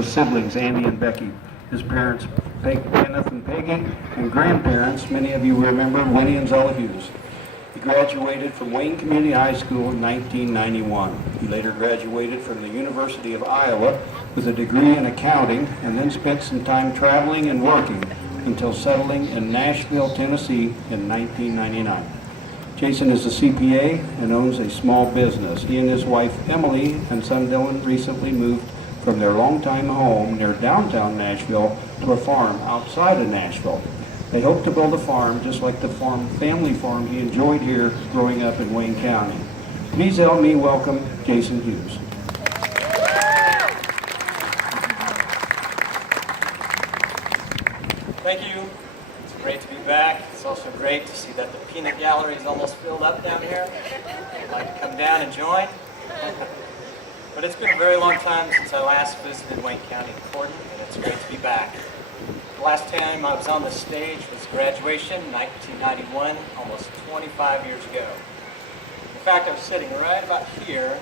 with siblings Andy and Becky. His parents, Kenneth and Peggy, and grandparents, many of you remember, Winnie and Zella Hughes. He graduated from Wayne Community High School in 1991. He later graduated from the University of Iowa with a degree in accounting and then spent some time traveling and working until settling in Nashville, Tennessee in 1999. Jason is a CPA and owns a small business. He and his wife Emily and son Dylan recently moved from their longtime home near downtown Nashville to a farm outside of Nashville. They hope to build a farm just like the family farm he enjoyed here growing up in Wayne County. Please help me welcome Jason Hughes. Thank you. It's great to be back. It's also great to see that the peanut gallery is almost filled up down here. I'd like to come down and join. But it's been a very long time since I last visited Wayne County Important, and it's great to be back. The last time I was on the stage was graduation in 1991, almost 25 years ago. In fact, I was sitting right about here,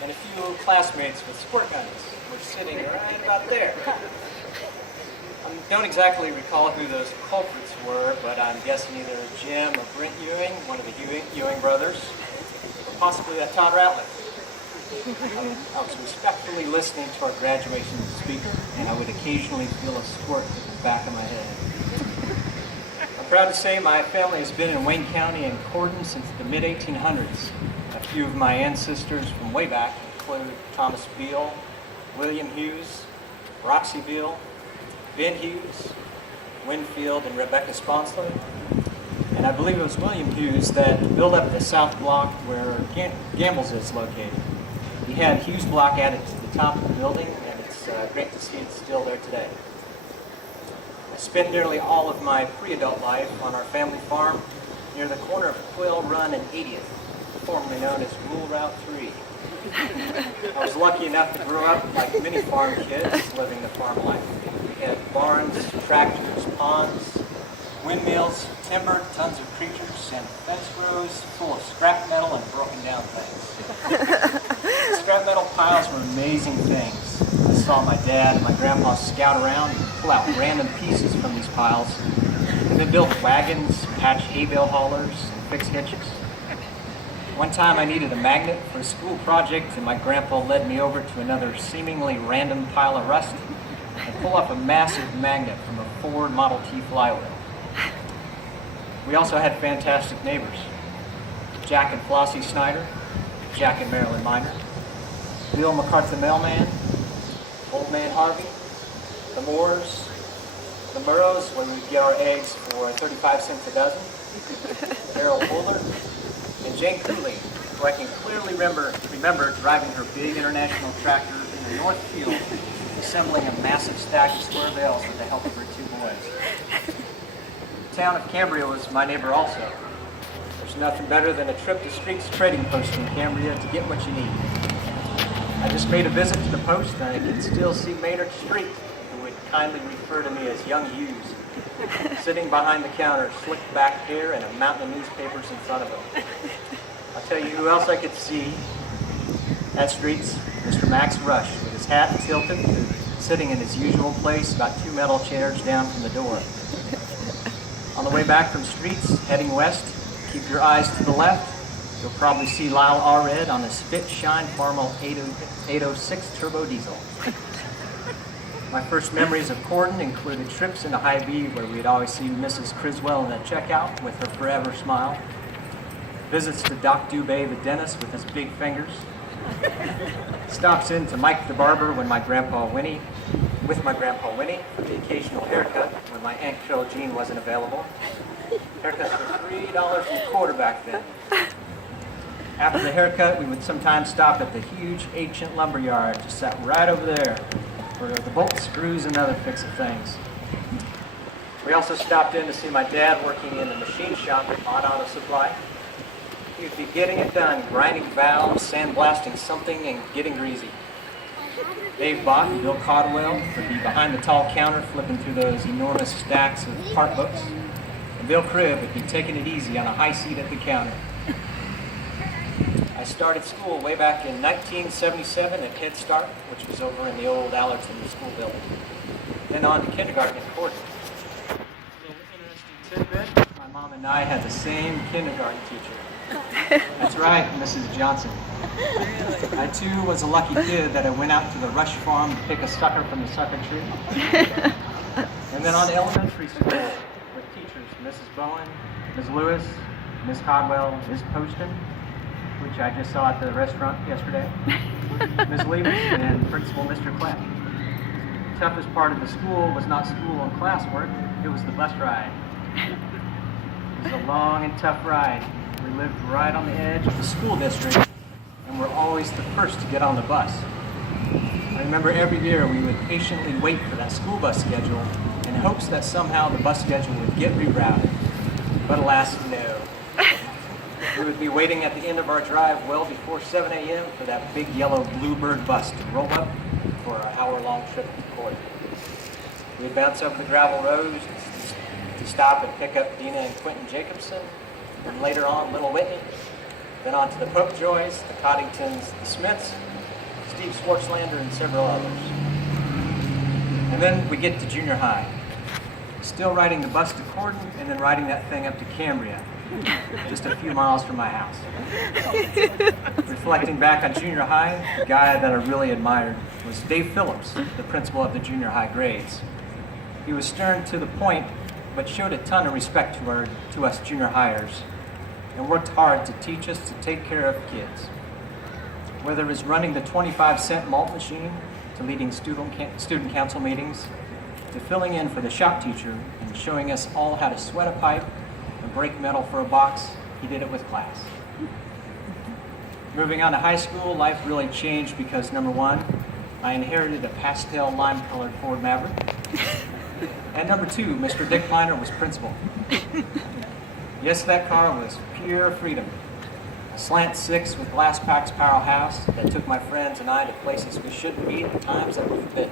and a few classmates with squirt guns were sitting right about there. I don't exactly recall who those culprits were, but I'm guessing either Jim or Brent Ewing, one of the Ewing brothers, or possibly Todd Ratliff. I was respectfully listening to our graduation speaker, and I would occasionally feel a squirt at the back of my head. I'm proud to say my family has been in Wayne County and Corden since the mid-1800s. A few of my ancestors from way back include Thomas Beale, William Hughes, Roxy Beale, Ben Hughes, Winfield, and Rebecca Sponsler. And I believe it was William Hughes that built up the south block where Gambles is located. He had Hughes Block added to the top of the building, and it's great to see it's still there today. I spent nearly all of my pre-adult life on our family farm near the corner of Quill Run and 80th, formerly known as Rural Route 3. I was lucky enough to grow up like many farm kids living the farm life. We had barns, tractors, ponds, windmills, timber, tons of creatures, and fence rows full of scrap metal and broken down things. The scrap metal piles were amazing things. I saw my dad and my grandpa scout around and pull out random pieces from these piles, and then build wagons, patch hay bale haulers, and fix hitches. One time I needed a magnet for a school project, and my grandpa led me over to another seemingly random pile of rust and pull up a massive magnet from a Ford Model T flywheel. We also had fantastic neighbors. Jack and Flossie Snyder, Jack and Marilyn Miner, Bill McCarthy Mailman, Old Man Harvey, the Moores, the Murrows, where we get our eggs for 35 cents a dozen, Harold Holder, and Jane Cooley, who I can clearly remember driving her big international tractor in the North Field, assembling a massive stack of square bales with the help of her two boys. The town of Cambria was my neighbor also. There's nothing better than a trip to Street's Trading Post in Cambria to get what you need. I just made a visit to the post, and I can still see Maynard Street, who would kindly refer to me as Young Hughes, sitting behind the counter, slicked back hair and a mountain of newspapers in front of him. I'll tell you who else I could see at Street's, Mr. Max Rush, with his hat tilted, sitting in his usual place about 2 metal chairs down from the door. On the way back from Street's, heading west, keep your eyes to the left. You'll probably see Lyle Allred on a Spit Shine Farmel 806 turbo diesel. My first memories of Corden included trips into Hy-Vee where we'd always see Mrs. Criswell in the checkout with her forever smile, visits to Doc Dubé the dentist with his big fingers, stops in to Mike the barber with my Grandpa Winnie, for the occasional haircut when my Aunt Carol Jean wasn't available. Haircuts were $3.25 back then. After the haircut, we would sometimes stop at the huge ancient lumber yard, just sat right over there, for the bolts, screws, and other fix of things. We also stopped in to see my dad working in the machine shop at Odd Auto Supply. He would be getting it done, grinding valves, sandblasting something, and getting greasy. Dave Bach and Bill Codwell would be behind the tall counter flipping through those enormous stacks of part books. And Bill Cribb would be taking it easy on a high seat at the counter. I I started school way back in 1977 at Head Start, which was over in the old Allerton School building. Then on to kindergarten at Corden. A little interesting tidbit, my mom and I had the same kindergarten teacher. That's right, Mrs. Johnson. I too was a lucky kid that I went out to the Rush Farm to pick a sucker from the sucker tree. And then on to elementary school with teachers, Mrs. Bowen, Ms. Lewis, Ms. Codwell, Ms. Poston, which I just saw at the restaurant yesterday, Ms. Levis, and Principal Mr. Clapp. The toughest part of the school was not school and classwork, it was the bus ride. It was a long and tough ride. We lived right on the edge of the school district, and were always the first to get on the bus. I remember every year we would patiently wait for that school bus schedule in hopes that somehow the bus schedule would get rerouted. But alas, no. We would be waiting at the end of our drive well before 7 a.m. for that big yellow Bluebird bus to roll up for our hour-long trip to court. We'd bounce over the gravel roads to stop and pick up Dina and Quentin Jacobson, and later on Little Whitney, then on to the Popejoys, the Coddingtons, the Smiths, Steve Schwartzlander, and several others. And then we get to junior high. Still riding the bus to Corden, and then riding that thing up to Cambria, just a few miles from my house. Reflecting back on junior high, the guy that I really admired was Dave Phillips, the principal of the junior high grades. He was stern to the point, but showed a ton of respect to us junior highers, and worked hard to teach us to take care of kids. Whether it was running the 25-cent malt machine, to leading student council meetings, to filling in for the shop teacher and showing us all how to sweat a pipe and break metal for a box, he did it with class. Moving on to high school, life really changed because, number one, I inherited a pastel lime-colored Ford Maverick. And number two, Mr. Dick Kleiner was principal. Yes, that car was pure freedom. A slant six with glass packs powerhouse that took my friends and I to places we shouldn't be at times that were forbidden.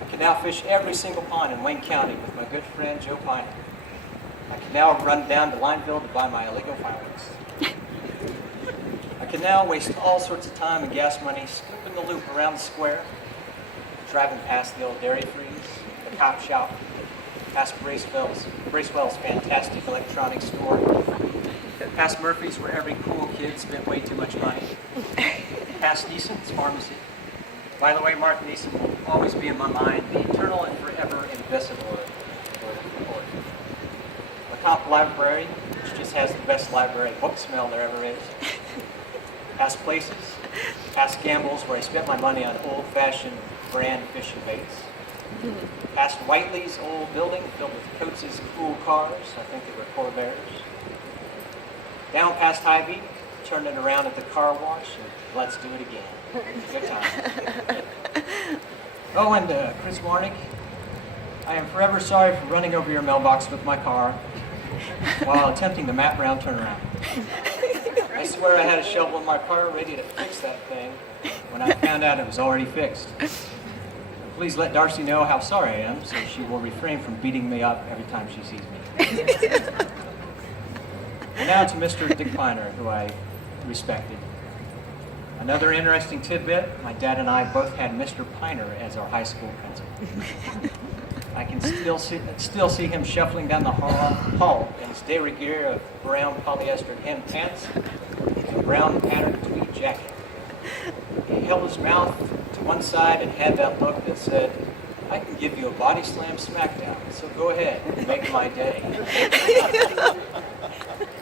I can now fish every single pond in Wayne County with my good friend Joe Pine. I can now run down to Lineville to buy my illegal fireworks. I can now waste all sorts of time and gas money scooping the loop around the square, driving past the old Dairy Freeze, the cop shop, past Bracewell's fantastic electronics store, past Murphy's where every cool kid spent way too much money, past Neeson's pharmacy. By the way, Mark Neeson will always be in my mind, the eternal and forever invisible Lord. LeCompte Library, which just has the best library book smell there ever is. Past places, past gambles where I spent my money on old-fashioned brand fishing baits. Past Whiteley's old building filled with Coates' cool cars, I think they were Corvairs. Down past Hy-Vee, turned it around at the car wash, and let's do it again. Good time. Oh, and Chris Warnick, I am forever sorry for running over your mailbox with my car while attempting the Matt Brown turnaround. I swear I had a shovel in my car ready to fix that thing when I found out it was already fixed. Please let Darcy know how sorry I am so she will refrain from beating me up every time she sees me. And now to Mr. Dick Kleiner, who I respected. Another interesting tidbit, my dad and I both had Mr. Piner as our high school principal. I can still see him shuffling down the hall in his day gear of brown polyester hem pants and brown patterned tweed jacket. He held his mouth to one side and had that look that said, I can give you a body slam smackdown, so go ahead and make my day.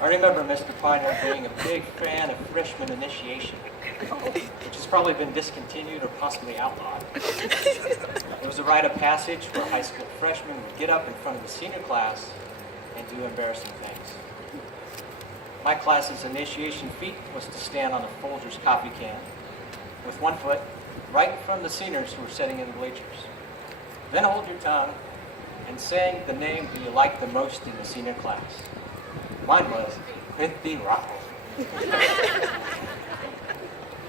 I remember Mr. Piner being a big fan of freshman initiation, which has probably been discontinued or possibly outlawed. It was a rite of passage where high school freshmen would get up in front of the senior class and do embarrassing things. My class's initiation feat was to stand on a Folgers coffee can with one foot right in front of the seniors who were sitting in the bleachers. Then hold your tongue and sing the name that you liked the most in the senior class. Mine was Whitby Rocco.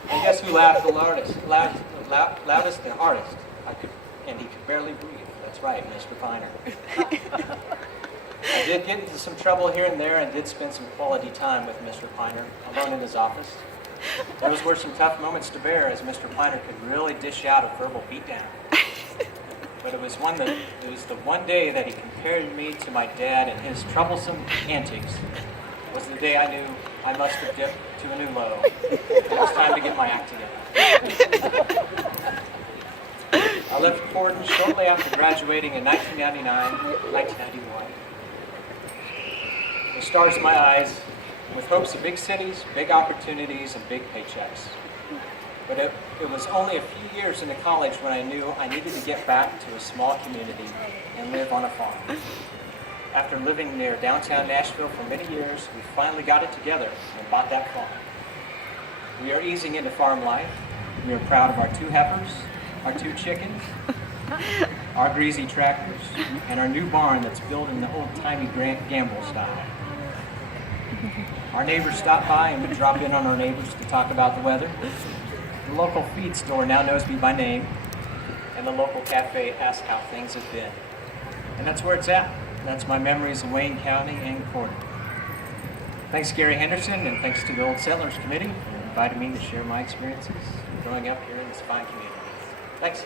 And guess who laughed the loudest and hardest? And he could barely breathe. That's right, Mr. Piner. I did get into some trouble here and there and did spend some quality time with Mr. Piner alone in his office. Those were some tough moments to bear, as Mr. Piner could really dish out a verbal beatdown. But it was the one day that he compared me to my dad and his troublesome antics was the day I knew I must have dipped to a new low. It was time to get my act together. I left Fordham shortly after graduating in 1991. With stars in my eyes, with hopes of big cities, big opportunities, and big paychecks. But it was only a few years into college when I knew I needed to get back to a small community and live on a farm. After living near downtown Nashville for many years, we finally got it together and bought that farm. We are easing into farm life. We are proud of our 2 heifers, our 2 chickens, our greasy tractors, and our new barn that's built in the old-timey Gamble style. Our neighbors stop by and we drop in on our neighbors to talk about the weather. The local feed store now knows me by name, and the local cafe asks how things have been. And that's where it's at. That's my memories of Wayne County and Corning. Thanks Gary Henderson, and thanks to the Old Settlers Committee for inviting me to share my experiences growing up here in this fine community. Thanks.